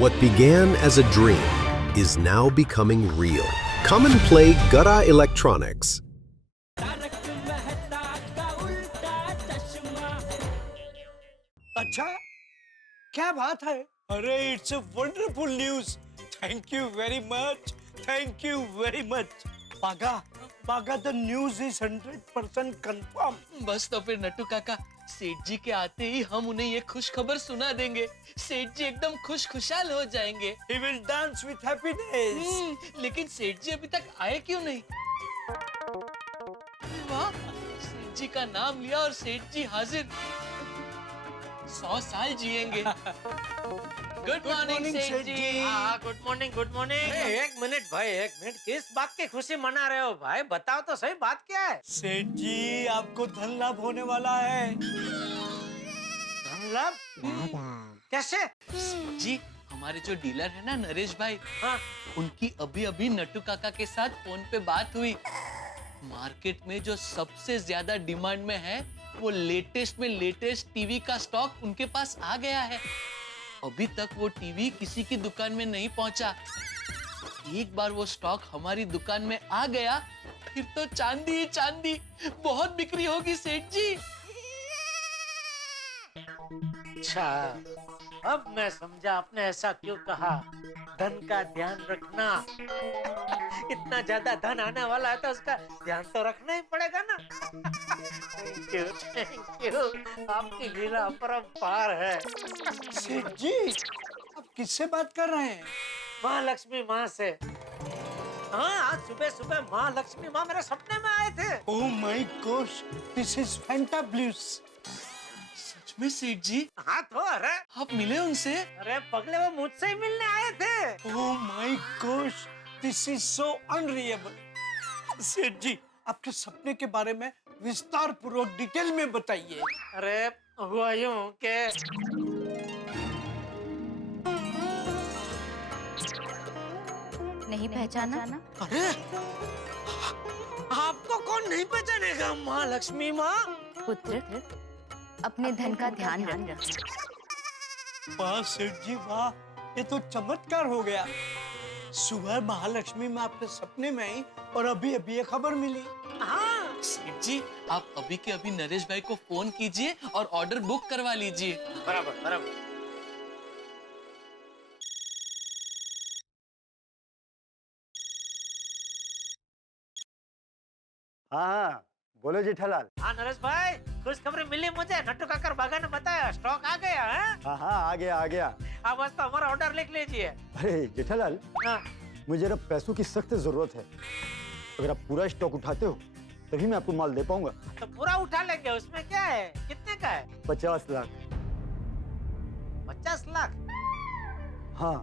What began as a dream is now becoming real. Come and play Gada Electronics. अच्छा, क्या बात है? अरे it's a wonderful news. Thank you very much. Thank you very much. पागा the news is 100% confirm. बस तो फिर नट्टू काका, सेठ जी के आते ही हम उन्हें ये खुश खबर सुना देंगे. सेठ जी एकदम खुशहाल हो जाएंगे. He will dance with happiness. लेकिन सेठ जी अभी तक आए क्यों नहीं? वाह, सेठ जी का नाम लिया और सेठ जी हाजिर. 100 साल जिएंगे. गुड मॉर्निंग सेठ जी. हाँ, गुड मॉर्निंग. एक मिनट भाई, एक मिनट. किस बात की खुशी मना रहे हो भाई? बताओ तो सही, बात क्या है? सेठ जी, आपको धन लाभ होने वाला है. धन लाभ? कैसे? सेठ जी, हमारे जो डीलर है ना नरेश भाई, हाँ, उनकी अभी नट्टू काका के साथ फोन पे बात हुई. मार्केट में जो सबसे ज्यादा डिमांड में है वो लेटेस्ट टीवी का स्टॉक उनके पास आ गया है. अभी तक वो टीवी किसी की दुकान में नहीं पहुंचा. एक बार वो स्टॉक हमारी दुकान में आ गया फिर तो चांदी ही चांदी. बहुत बिक्री होगी सेठ जी. अच्छा, अब मैं समझा आपने ऐसा क्यों कहा. धन का ध्यान रखना. इतना ज्यादा धन आने वाला है तो उसका ध्यान तो रखना ही पड़ेगा ना. Thank you. आपकी लीला अपरंपार है. सेठ जी, आप किससे बात कर रहे हैं? महालक्ष्मी माँ से. हाँ, आज सुबह महालक्ष्मी माँ मेरे सपने में आए थे. Oh my gosh, this is fantabulous. सच में सेठ जी? हाँ तो अरे आप मिले उनसे? अरे पगले, वो मुझसे ही मिलने आए थे. Oh my gosh, this is so unreal. सेठ जी, आपके सपने के बारे में विस्तार पूर्वक डिटेल में बताइए. अरे हुआ यूं के नहीं पहचाना? अरे आपको कौन नहीं पहचानेगा महालक्ष्मी माँ. पुत्र, अपने धन का ध्यान रख. वाह सेठ जी वाह, ये तो चमत्कार हो गया. सुबह महालक्ष्मी में आपके सपने में आई और अभी ये खबर मिली. हाँ, सेठ जी, आप अभी के अभी नरेश भाई को फोन कीजिए और ऑर्डर बुक करवा लीजिए. बराबर. हाँ, बोलो जेठालाल. हाँ नरेश भाई, खुश खबरी मिली मुझे. नट्टू काकर बागा ने बताया स्टॉक आ गया है. हाँ, आ गया. आप बस तो हमारा ऑर्डर लिख लीजिए. अरे जेठालाल, हाँ, मुझे जरा पैसों की सख्त जरूरत है. अगर आप पूरा स्टॉक उठाते हो तभी मैं आपको माल दे पाऊंगा. तो पूरा उठा लेंगे, उसमें क्या है. कितने का है? 50 लाख. 50 लाख? हाँ.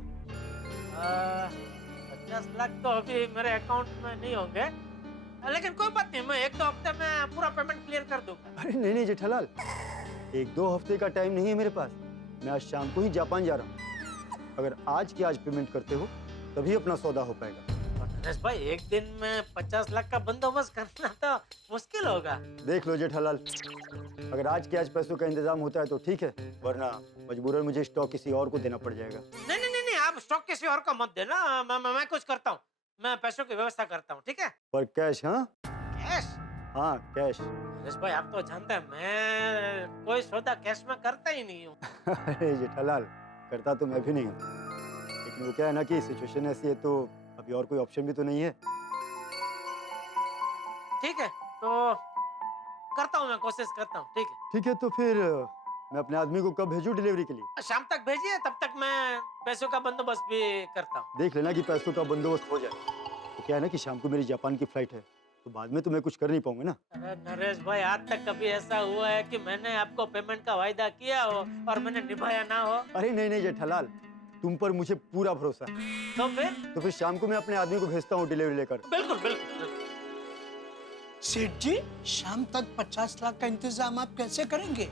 50 लाख तो अभी मेरे अकाउंट में नहीं होंगे, लेकिन कोई बात नहीं, मैं 1-2 हफ्ते में पूरा पेमेंट क्लियर कर दूंगा. अरे नहीं जेठालाल, 1-2 हफ्ते का टाइम नहीं है मेरे पास. मैं आज शाम को ही जापान जा रहा हूँ. अगर आज की आज पेमेंट करते हो तभी अपना सौदा हो पाएगा. नरेश भाई, एक दिन में 50 लाख का बंदोबस्त करना तो मुश्किल होगा. देख लो जेठालाल, अगर आज के आज पैसों का इंतजाम होता है तो ठीक है, वरना मजबूरन मुझे स्टॉक किसी और को देना पड़ जाएगा. नहीं, आप स्टॉक किसी और को मत देना. मैं कुछ करता हूँ. मैं पैसों की व्यवस्था करता हूँ, ठीक है? पर कैश. हाँ कैश? हाँ, कैश. नरेश भाई, आप तो जानते हैं मैं कोई सौदा कैश में करता ही नहीं हूँ. अरे जेठालाल, करता तो मैं भी नहीं हूँ, लेकिन वो क्या है ना कि सिचुएशन ऐसी है तो अभी और कोई ऑप्शन भी तो नहीं है. ठीक है, तो करता हूँ, मैं कोशिश करता हूँ. ठीक है, ठीक है, तो फिर मैं अपने आदमी को कब भेजूं डिलीवरी के लिए? शाम तक भेजिए, तब तक मैं पैसों का बंदोबस्त भी करता हूँ. देख लेना कि पैसों का बंदोबस्त हो जाए. तो क्या है ना कि शाम को मेरी जापान की फ्लाइट है, तो बाद में तो मैं कुछ कर नहीं पाऊंगा ना. अरे नरेश भाई, आज तक कभी ऐसा हुआ है कि मैंने आपको पेमेंट का वायदा किया हो और मैंने निभाया ना हो? अरे नहीं जेठालाल, तुम पर मुझे पूरा भरोसा है. तो फिर शाम को मैं अपने आदमी को भेजता हूँ डिलीवरी लेकर. बिल्कुल. सेठ जी, शाम तक 50 लाख का इंतजाम आप कैसे करेंगे?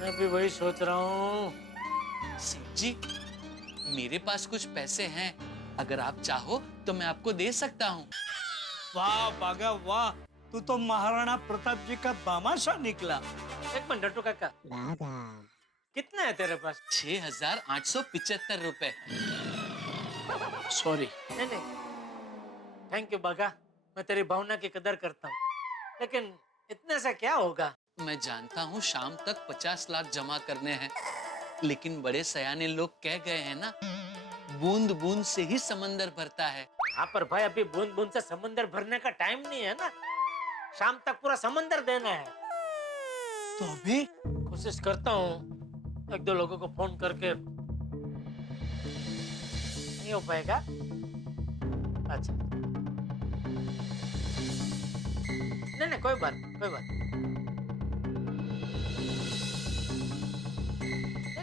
मैं भी वही सोच रहा हूँ. सेठ जी, मेरे पास कुछ पैसे हैं. अगर आप चाहो तो मैं आपको दे सकता हूँ. वाह बागा वाह, तू तो महाराणा प्रताप जी का दामाशा निकला. एक मिनट नट्टू काका, कितना है तेरे पास? 6,875 रुपए। सॉरी। नहीं नहीं, थैंक यू बागा, मैं तेरी भावना की कदर करता हूँ, लेकिन इतने से क्या होगा? मैं जानता हूँ शाम तक 50 लाख जमा करने हैं, लेकिन बड़े सयाने लोग कह गए हैं ना, बूंद बूंद से ही समंदर भरता है। हाँ पर भाई अभी बूंद बूंद से समंदर भरने का टाइम नहीं है ना, शाम तक पूरा समंदर देना है। तो अभी कोशिश करता हूँ एक दो लोगों को फोन करके। नहीं हो पाएगा? अच्छा नहीं नहीं, कोई बात कोई बात नहीं।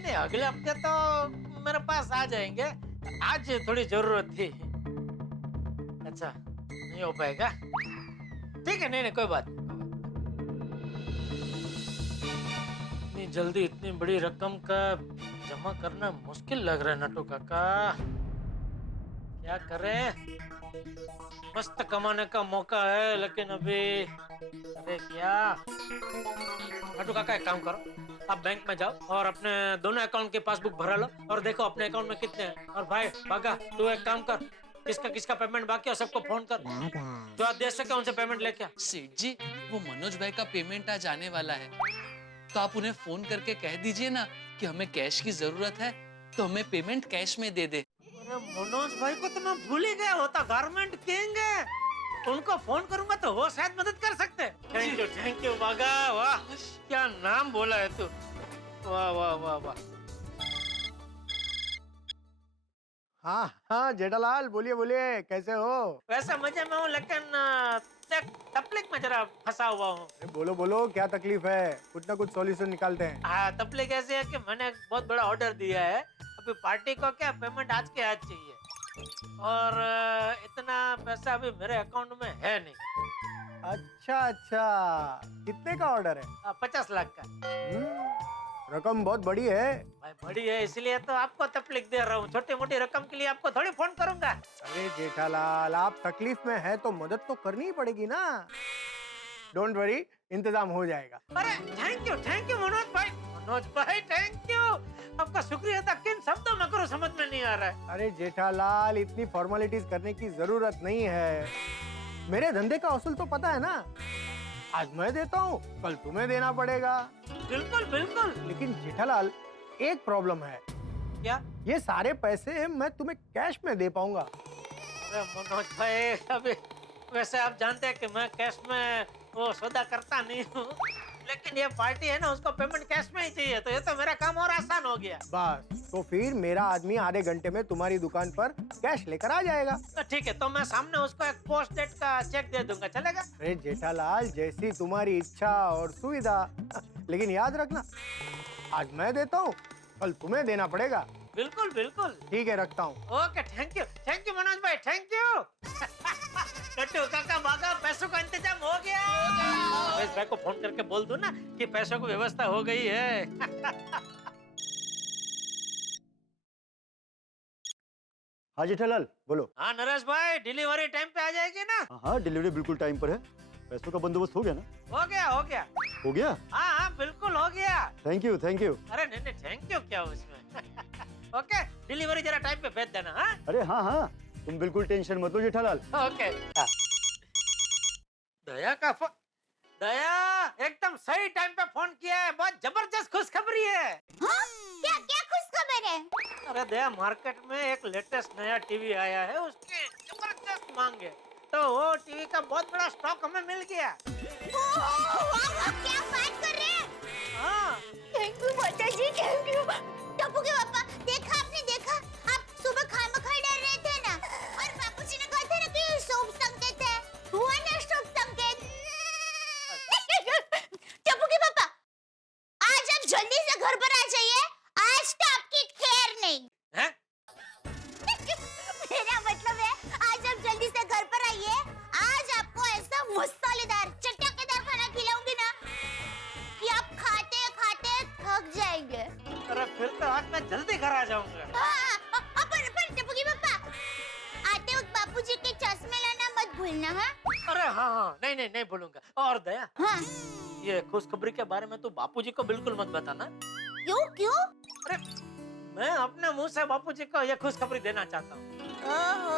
नहीं अगले हफ्ते तो मेरे पास आ जाएंगे, आज थोड़ी जरूरत थी। अच्छा नहीं हो पाएगा? ठीक है, नहीं नहीं कोई बात नहीं। इतनी जल्दी इतनी बड़ी रकम का जमा करना मुश्किल लग रहा है नटू काका, क्या करें? मस्त कमाने का मौका है लेकिन अभी अरे क्या। नटू काका एक काम करो, आप बैंक में जाओ और अपने दोनों अकाउंट की पासबुक भरा लो और देखो अपने अकाउंट में कितने हैं। और भाई बागा तू एक काम कर, किसका किसका पेमेंट बाकी है सबको फोन कर, जो आप दे सके उनसे पेमेंट लेके आ। सेठ जी, वो मनोज भाई का पेमेंट आज आने वाला है, तो आप उन्हें फोन करके कह दीजिए ना कि हमें कैश की जरूरत है, तो हमें पेमेंट कैश में दे दे। अरे मनोज भाई को तो मैं भूल ही गया, होता गारमेंट किंग है, उनको फोन करूंगा तो वो शायद मदद कर सकते हैं। थैंक यू बागा, वाह क्या नाम बोला है तू, वाह वाह वाह वाह। हाँ हाँ जेठालाल, बोलिए बोलिए, कैसे हो? वैसे मजे में हूँ लेकिन तकलीफ में जरा फंसा हुआ हूँ। अरे बोलो बोलो, क्या तकलीफ है? कुछ ना कुछ सॉल्यूशन निकालते हैं। हाँ तकलीफ ऐसी है कि मैंने एक बहुत बड़ा ऑर्डर दिया है, अभी पार्टी को क्या पेमेंट आज के आज चाहिए और इतना पैसा अभी मेरे अकाउंट में है नहीं। अच्छा अच्छा, कितने का ऑर्डर है? 50 लाख का। रकम बहुत बड़ी है। भाई बड़ी है इसलिए तो आपको तकलीफ दे रहा हूँ, छोटी मोटी रकम के लिए आपको थोड़ी फोन करूंगा। अरे जेठालाल, आप तकलीफ में है तो मदद तो करनी ही पड़ेगी ना। डोंट वरी, इंतजाम हो जाएगा। अरे थैंक यू मनोज भाई, थैंक यू। आपका शुक्रिया था किन शब्दों में करूं समझ में नहीं आ रहा है। अरे जेठालाल, इतनी फॉर्मेलिटीज करने की जरूरत नहीं है। मेरे धंधे का असूल तो पता है ना, आज मैं देता हूँ कल तुम्हें देना पड़ेगा। बिल्कुल बिल्कुल। लेकिन जेठालाल एक प्रॉब्लम है। क्या? ये सारे पैसे मैं तुम्हें कैश में दे पाऊंगा। अरे मनोज भाई अभी वैसे आप जानते हैं कि मैं कैश में वो सौदा करता नहीं हूँ, लेकिन ये पार्टी है ना उसको पेमेंट कैश में ही चाहिए, तो ये तो मेरा काम और आसान हो गया। बस तो फिर मेरा आदमी आधे घंटे में तुम्हारी दुकान पर कैश लेकर आ जाएगा। तो ठीक है, तो मैं सामने उसको एक पोस्ट डेट का चेक दे दूंगा, चलेगा? अरे जेठालाल, जैसी तुम्हारी इच्छा और सुविधा, लेकिन याद रखना आज मैं देता हूँ कल तुम्हें देना पड़ेगा। बिल्कुल बिल्कुल। ठीक है, रखता हूँ। ओके थैंक यू मनोज भाई, थैंक यू। नट्टू काका बागा, पैसों का इंतजाम हो गया। महेश भाई को फोन करके बोल दूं ना कि पैसों की व्यवस्था हो गई है। हाँ जेठालाल बोलो। हाँ नरेश भाई, डिलीवरी टाइम पे आ जाएगी ना? हाँ हाँ, डिलीवरी बिल्कुल टाइम पर है। पैसों का बंदोबस्त हो गया ना? हो गया हो गया? हाँ बिल्कुल हो गया। Thank you thank you. अरे नहीं थैंक यू क्या उसमें। ओके, डिलीवरी जरा टाइम पे भेज देना। हाँ अरे हाँ हाँ, तुम बिल्कुल टेंशन मत लो जेठालाल। ओके। दया का फोन, दया एकदम सही टाइम पे फोन किया है, बहुत जबरदस्त खुशखबरी है। हाँ? क्या क्या खुशखबर है? अरे दया, मार्केट में एक लेटेस्ट नया टीवी आया है, उसकी जबरदस्त मांग है, तो वो टीवी का बहुत बड़ा स्टॉक हमें मिल गया। वाह, क्या बात कर रहे हैं? हाँ थैंक यू माताजी, थैंक यू। टप्पू के पापा, देखा आपने देखा? आप सुबह खामखा डर रहे थे ना, और बापूजी ने कहा था ना कि शुभ संकेत है, हुआ ना शुभ संकेत। टप्पू के पापा, आज आप जल्दी से घर पर आ जाइए, आज तो आपकी खैर नहीं। है? मेरा मतलब है आज आप जल्दी से घर पर आइए, आज आपको ऐसा मसालेदार चटकेदार खाना खिलाऊंगी ना कि आप खाते खाते थक जाएंगे। अरे फिर तो आज मैं जल्दी घर आ जाऊंगा। पर टप्पू के पापा, आते वक्त बापूजी के चश्मे लाना मत भूलना। हाँ अरे हाँ नहीं भूलूंगा। और दया, हाँ। ये खुशखबरी के बारे में तो बापूजी को बिल्कुल मत बताना, क्यों क्यों? अरे मैं अपने मुंह से बापूजी को ये खुशखबरी देना चाहता हूँ। ओहो,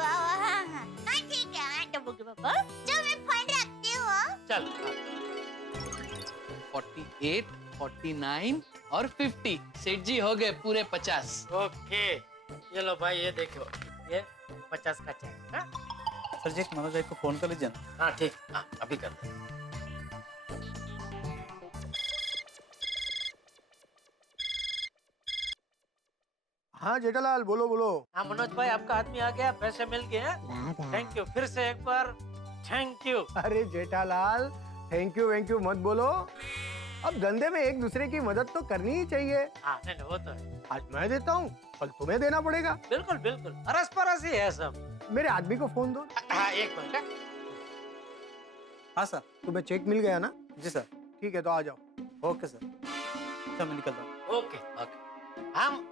हाँ, ठीक है हाँ, टप्पू के पापा। चलो मैं फोन रखती हूँ। चल 48, 49 और 50। सेठ जी हो गए पूरे 50। ओके, ये लो भाई, ये देखो, ये 50 का चेक। हाँ सर जी मनोज भाई को फोन कर लीजिए ना। हाँ ठीक, हाँ अभी कर दे। हाँ जेठालाल बोलो बोलो। हाँ मनोज भाई, आपका आदमी आ गया, पैसे मिल गए हैं। थैंक यू, फिर से एक बार थैंक यू। अरे जेठालाल थैंक यू मत बोलो। अब धंधे में एक दूसरे की मदद तो करनी ही चाहिए। हाँ नहीं नहीं, वो तो है। आज मैं देता हूँ, कल तुम्हें देना पड़ेगा। बिल्कुल बिल्कुल, अरस परस ही है सब। मेरे आदमी को फोन दो। हाँ एक मिनट। हाँ सर। तुम्हें चेक मिल गया ना? जी सर। ठीक है तो आ जाओ। Okay sir. सर मैं निकलता हूँ। ओके ओके, हम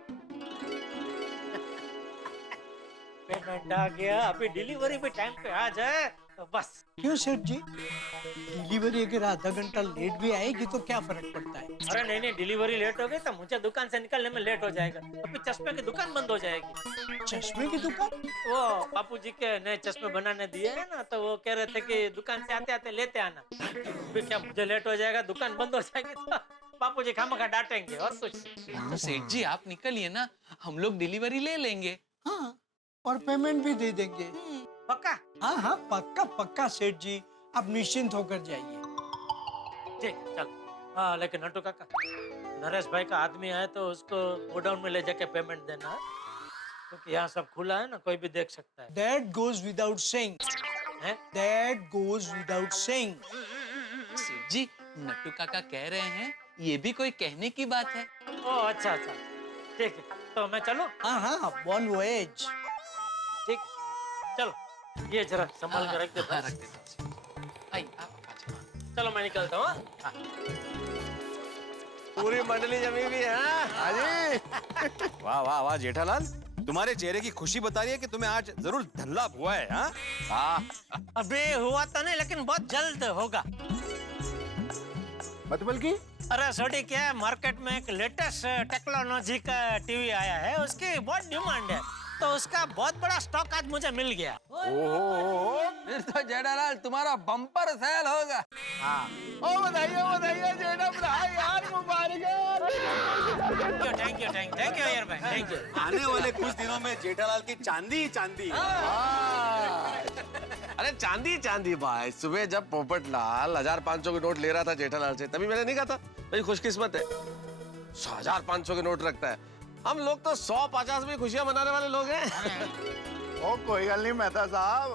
पेमेंट आ गया। अभी डिलीवरी भी टाइम पे आ जाए तो बस। क्यों सेठ जी? डिलीवरी अगर आधा घंटा लेट भी आएगी तो क्या फर्क पड़ता है? अरे नहीं नहीं, डिलीवरी लेट हो गई तो मुझे दुकान से निकलने में लेट हो जाएगा। अभी चश्मे की दुकान बंद हो जाएगी। चश्मे की दुकान? वो बापूजी के नए चश्मे बनाने दिए हैं ना, तो वो कह रहे थे कि दुकान से आते आते लेते आना। अभी क्या मुझे लेट हो जाएगा, दुकान बंद हो जाएगी तो बापूजी खामखा डांटेंगे और कुछ। तो सेठ जी आप निकलिए ना, हम लोग डिलीवरी ले लेंगे। हाँ, और पेमेंट भी दे देंगे। पक्का? हाँ हाँ पक्का पक्का सेठ जी, आप निश्चिंत होकर जाइए। ठीक, चल। हाँ लेकिन नटू काका, नरेश भाई का आदमी आए तो उसको गोडाउन में ले जाके पेमेंट देना है, क्योंकि यहाँ सब खुला है ना, कोई भी देख सकता है। That goes without saying. हैं? That goes without saying. सेठ जी नट्टू काका कह रहे हैं, ये भी कोई कहने की बात है। ओ अच्छा अच्छा, ठीक है, तो मैं चलूं? हाँ हाँ bon voyage. ठीक, चलो ये जरा संभाल के रख देता हाँ, हूँ। रख देता हूँ। आइए, आप आ जाइए। चलो मैं निकलता हूँ। हाँ? पूरी मंडली जमी हुई है। हाँ? वाह वाह वाह जेठालाल, तुम्हारे चेहरे की खुशी बता रही है कि तुम्हें आज जरूर धन लाभ हुआ है। हाँ हाँ, अभी हुआ तो नहीं, लेकिन बहुत जल्द होगा। मतलब की अरे छोटी, क्या है, मार्केट में एक लेटेस्ट टेक्नोलॉजी का टीवी आया है, उसकी बहुत डिमांड है, तो उसका बहुत बड़ा स्टॉक आज मुझे मिल गया। ओहो, फिर तो जेठालाल तुम्हारा बम्पर सेल होगा। हाँ ओ बधाइयाँ बधाइयाँ जेठा भाई, यार मुबारक है। थैंक यू यार भाई, थैंक यू। आने वाले कुछ दिनों में जेठालाल की चांदी ही चांदी। अरे चांदी चांदी भाई, सुबह जब पोपटलाल 1500 के नोट ले रहा था जेठालाल से, तभी मैंने नहीं कहा था भाई खुशकिस्मत है, 1500 के नोट रखता है। हम लोग तो 150 में खुशियां मनाने वाले लोग हैं। ओ कोई गल नहीं मेहता साहब,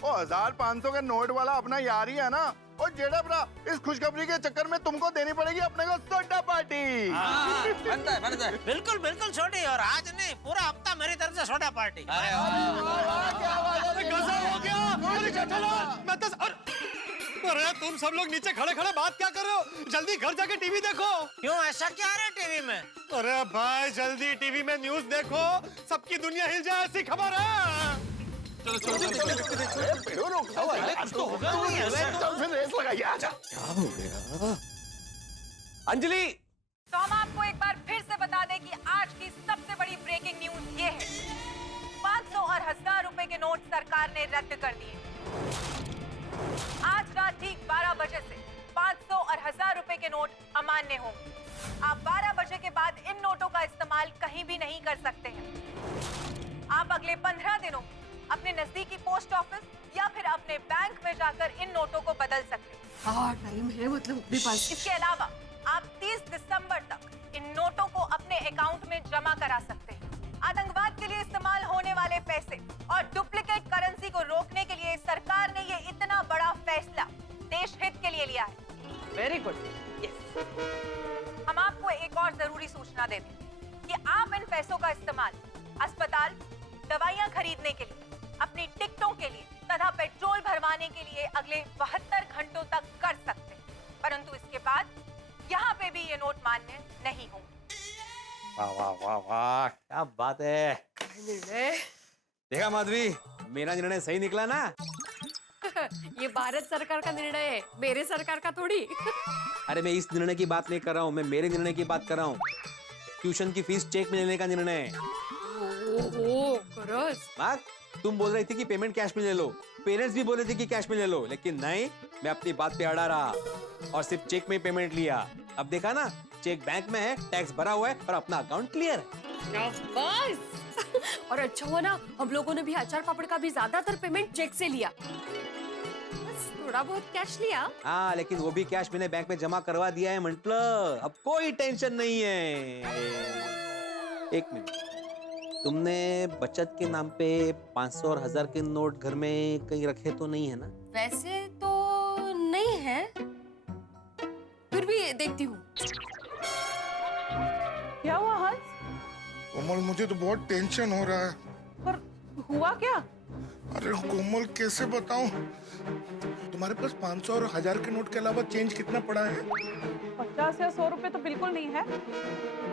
वो 1500 के नोट वाला अपना यार ही है ना। और जेड़ा ब्रा, इस खुशखबरी के चक्कर में तुमको देनी पड़ेगी अपने को सोडा पार्टी। बनता है। बिल्कुल बिल्कुल छोटी, और आज नहीं, पूरा हफ्ता मेरी तरफ से सोडा पार्टी। अरे तुम सब लोग नीचे खड़े खड़े बात क्या कर रहे हो? जल्दी घर जाके टीवी देखो। क्यों, ऐसा क्या है टीवी में? अरे भाई जल्दी टीवी में न्यूज देखो, सबकी दुनिया हिल जाए ऐसी खबर है। अंजलि, तो हम आपको एक बार फिर से बता दें कि आज की सबसे बड़ी ब्रेकिंग न्यूज ये है, 500 और 1000 रुपए के नोट सरकार ने रद्द कर दिए। आज रात ठीक 12 बजे से 500 और 1000 रुपए के नोट अमान्य होंगे। आप 12 बजे के बाद इन नोटों का इस्तेमाल कहीं भी नहीं कर सकते हैं। आप अगले 15 दिनों अपने नजदीकी पोस्ट ऑफिस या फिर अपने बैंक में जाकर इन नोटों को बदल सकते हैं। टाइम है मतलब अपने पास। इसके अलावा आप 30 दिसंबर तक इन नोटों को अपने अकाउंट में जमा करा सकते हैं। आतंकवाद के लिए इस्तेमाल होने वाले पैसे और डुप्लीकेट करेंसी को रोकने के लिए सरकार ने ये इतना बड़ा फैसला देश हित के लिए लिया है। Very good. हम आपको एक और जरूरी सूचना देते हैं कि आप इन पैसों का इस्तेमाल अस्पताल, दवाइयां खरीदने के लिए, अपनी टिकटों के लिए तथा पेट्रोल भरवाने के लिए अगले 72 घंटों तक कर सकते हैं, परंतु इसके बाद यहाँ पे भी ये नोट मान्य नहीं होंगे। वाह वाह वाह वाह, क्या बात है। देखा माधवी, मेरा निर्णय सही निकला ना। ये भारत सरकार का निर्णय है, मेरे सरकार का थोड़ी। अरे मैं इस निर्णय की बात नहीं कर रहा हूँ, मैं मेरे निर्णय की बात कर रहा हूँ। ट्यूशन की फीस चेक में लेने का निर्णय है। ओहो, खरंच? बात तुम बोल रही थी कि पेमेंट कैश में ले लो, पेरेंट्स भी बोल रहे थे कि कैश में ले लो, लेकिन नहीं, मैं अपनी बात पे अड़ा रहा और सिर्फ चेक में पेमेंट लिया। अब देखा ना, चेक बैंक में है, टैक्स भरा हुआ है और अपना अकाउंट क्लियर है। बस। और अच्छा हुआ ना, हम लोगों ने भी अचार पापड़ का भी ज्यादातर पेमेंट चेक से लिया, बस थोड़ा बहुत कैश लिया। हाँ, लेकिन वो भी कैश मैंने बैंक में जमा करवा दिया है मतलब, अब कोई टेंशन नहीं है। एक मिनट, तुमने बचत के नाम पे 500 और 1000 के नोट घर में कहीं रखे तो नहीं है ना? वैसे तो नहीं है, फिर भी देखती हूँ। क्या हुआ हंस? कोमल, मुझे तो बहुत टेंशन हो रहा है। पर हुआ क्या? अरे कोमल, कैसे बताऊं? तुम्हारे पास 500 और 1000 के नोट के अलावा चेंज कितना पड़ा है? 50 या 100 रुपए तो बिल्कुल नहीं है,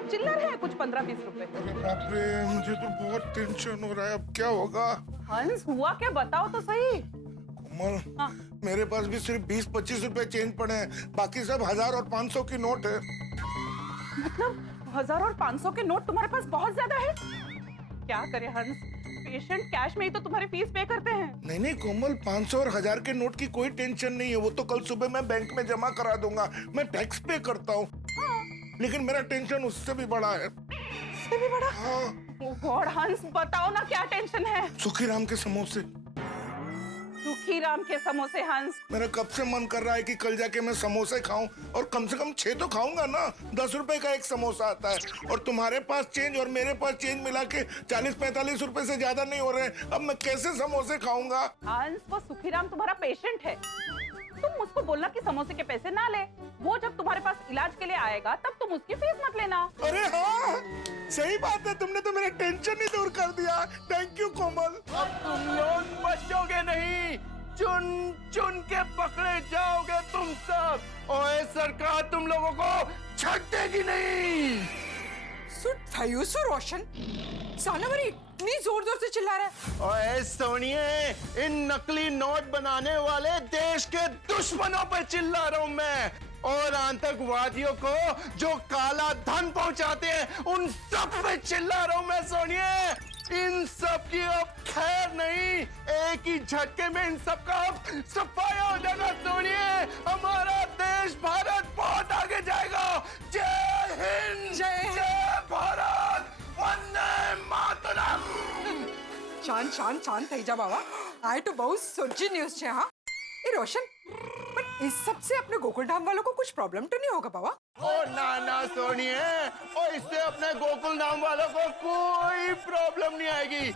चिल्लर है कुछ 15-20 रुपए। अरे बाप रे, मुझे तो बहुत टेंशन हो रहा है, अब क्या होगा? हंस, हुआ क्या, बताओ तो सही। कोमल, हाँ। मेरे पास भी सिर्फ 20-25 रुपए चेंज पड़े हैं, बाकी सब 1000 और 500 की नोट है। मतलब 1000 और 500 के नोट तुम्हारे पास बहुत ज्यादा है? क्या करे हंस, पेशेंट कैश में ही तो तुम्हारी फीस पे करते हैं। नहीं नहीं कोमल, 500 और 1000 के नोट की कोई टेंशन नहीं है, वो तो कल सुबह मैं बैंक में जमा करा दूंगा, मैं टैक्स पे करता हूँ। लेकिन मेरा टेंशन उससे भी बड़ा है। उससे भी बड़ा? हाँ। ओह गॉड हंस, बताओ ना क्या टेंशन है? सुखीराम के समोसे। सुखीराम के समोसे हंस? मेरा कब से मन कर रहा है कि कल जाके मैं समोसे खाऊं, और कम से कम 6 तो खाऊंगा ना। 10 रुपए का एक समोसा आता है, और तुम्हारे पास चेंज और मेरे पास चेंज मिला के 40-45 रुपए से ज्यादा नहीं हो रहे हैं। अब मैं कैसे समोसे खाऊंगा? हंस, वो सुखीराम तुम्हारा पेशेंट है, तुम उसको बोलना कि समोसे के पैसे ना ले, वो जब तुम्हारे पास इलाज के लिए आएगा तब तुम उसकी फीस मत लेना। अरे हाँ, सही बात है, तुमने तो मेरा टेंशन ही दूर कर दिया। थैंक यू कोमल। अब तुम लोग बचोगे नहीं, चुन चुन के पकड़े जाओगे तुम सब। ओए सरकार तुम लोगों को छੱडेगी नहीं। रोशन, साला मेरी इतनी जोर जोर से चिल्ला रहा है। ओए सोनिए, इन नकली नोट बनाने वाले देश के दुश्मनों पर चिल्ला रहा हूं मैं, और आतंकवादियों को जो काला धन पहुंचाते हैं उन सब पे चिल्ला रहा हूं मैं सोनिए। इन सब की अब खैर नहीं, एक ही झटके में इन सब का अब सफाया हो जाएगा सोनिए। हमारा देश भारत बहुत आगे जाएगा। जय हिंद, जय भारत, वंदे मातरम। शांत થઈ જા बाबा, आए तो बहुत सोची न्यूज़ છે। हाँ ये रोशन, पर इस सब से अपने गोकुल धाम वालों को कुछ प्रॉब्लम तो नहीं होगा बाबा? ओ ना सोनिए, और इससे अपने गोकुल धाम वालों को कोई प्रॉब्लम नहीं आएगी,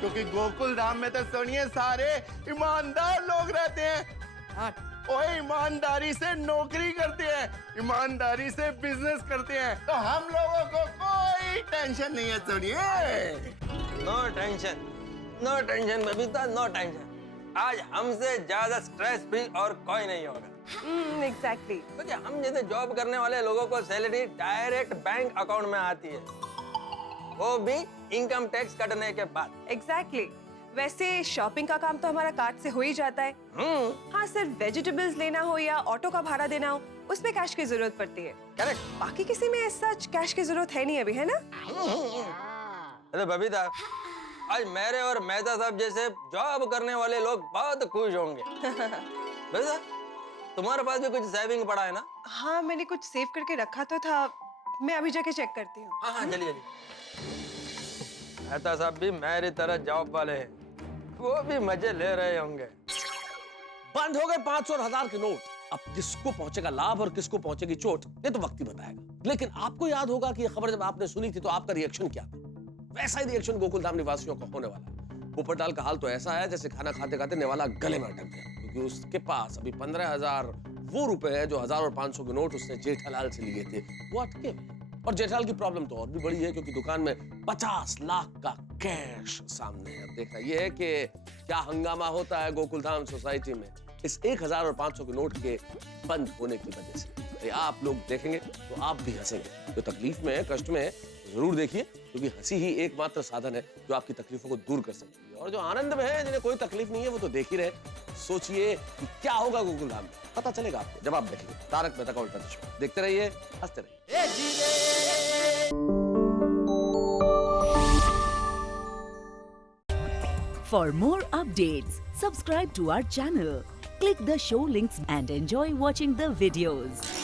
क्योंकि गोकुल धाम में तो सोनिए सारे ईमानदार लोग रहते हैं। और ईमानदारी से नौकरी करते हैं, ईमानदारी से बिजनेस करते हैं, तो हम लोगों को कोई टेंशन नहीं है सोनिए। No tension Babita, no tension. आज हमसे ज्यादा स्ट्रेस फ्री और कोई नहीं होगा। एग्जैक्टली। क्योंकि हम जैसे जॉब करने वाले लोगों को सैलरी डायरेक्ट बैंक अकाउंट में आती है, वो भी इनकम टैक्स कटने के बाद। एग्जैक्टली। वैसे शॉपिंग का काम तो हमारा कार्ड से हो ही जाता है। हाँ, सिर्फ वेजिटेबल्स लेना हो या ऑटो का भाड़ा देना हो, उसमें कैश की जरूरत पड़ती है। करेक्ट। बाकी किसी में ऐसा कैश की जरूरत है नहीं अभी, है ना? अरे बबीता, आज मेरे और मेहता साहब जैसे जॉब करने वाले लोग बहुत खुश होंगे। बबीता, तुम्हारे पास भी कुछ सेविंग पड़ा है ना? हाँ, मैंने कुछ सेव करके रखा तो था, मैं अभी जाके चेक करती हूँ। हाँ चलिए। मेहता साहब भी मेरी तरह जॉब वाले हैं, वो भी मजे ले रहे होंगे। बंद हो गए 500 और 1000 के नोट। अब किसको पहुंचेगा लाभ और किसको पहुंचेगी चोट, ये तो वक्त ही बताएगा। लेकिन आपको याद होगा कि ये खबर जब आपने सुनी थी तो आपका रिएक्शन क्या था? वैसा ही रिएक्शन गोकुलधाम निवासियों का होने वाला है। पोपटलाल का हाल तो ऐसा है जैसे खाना खाते खाते नेवाला गले में अटक गया, क्योंकि उसके पास अभी 15,000 वो रुपए है जो 1000 और 500 के नोट उसने जेठालाल से लिए थे, वो अटके हुए। और जेठालाल की प्रॉब्लम तो और भी बड़ी है, क्योंकि दुकान में 50 लाख का कैश सामने है। देखना ये है कि क्या हंगामा होता है गोकुलधाम सोसाइटी में इस 1000 और 500 के नोट के बंद होने की वजह से। आप लोग देखेंगे तो आप भी हंसेंगे। जो तकलीफ में है, कष्ट में है, जरूर देखिए, क्योंकि हंसी ही एकमात्र साधन है जो आपकी तकलीफों को दूर कर सकती है। और जो आनंद में है, जिन्हें कोई तकलीफ नहीं है, वो तो देख ही रहे। सोचिए कि क्या होगा गोकुलधाम में। पता चलेगा आपको जब आप देखेंगे तारक मेहता का उल्टा चश्मा। देखते रहिए, हंसते रहिए। For more updates, subscribe to our channel, click the show links and enjoy watching the videos.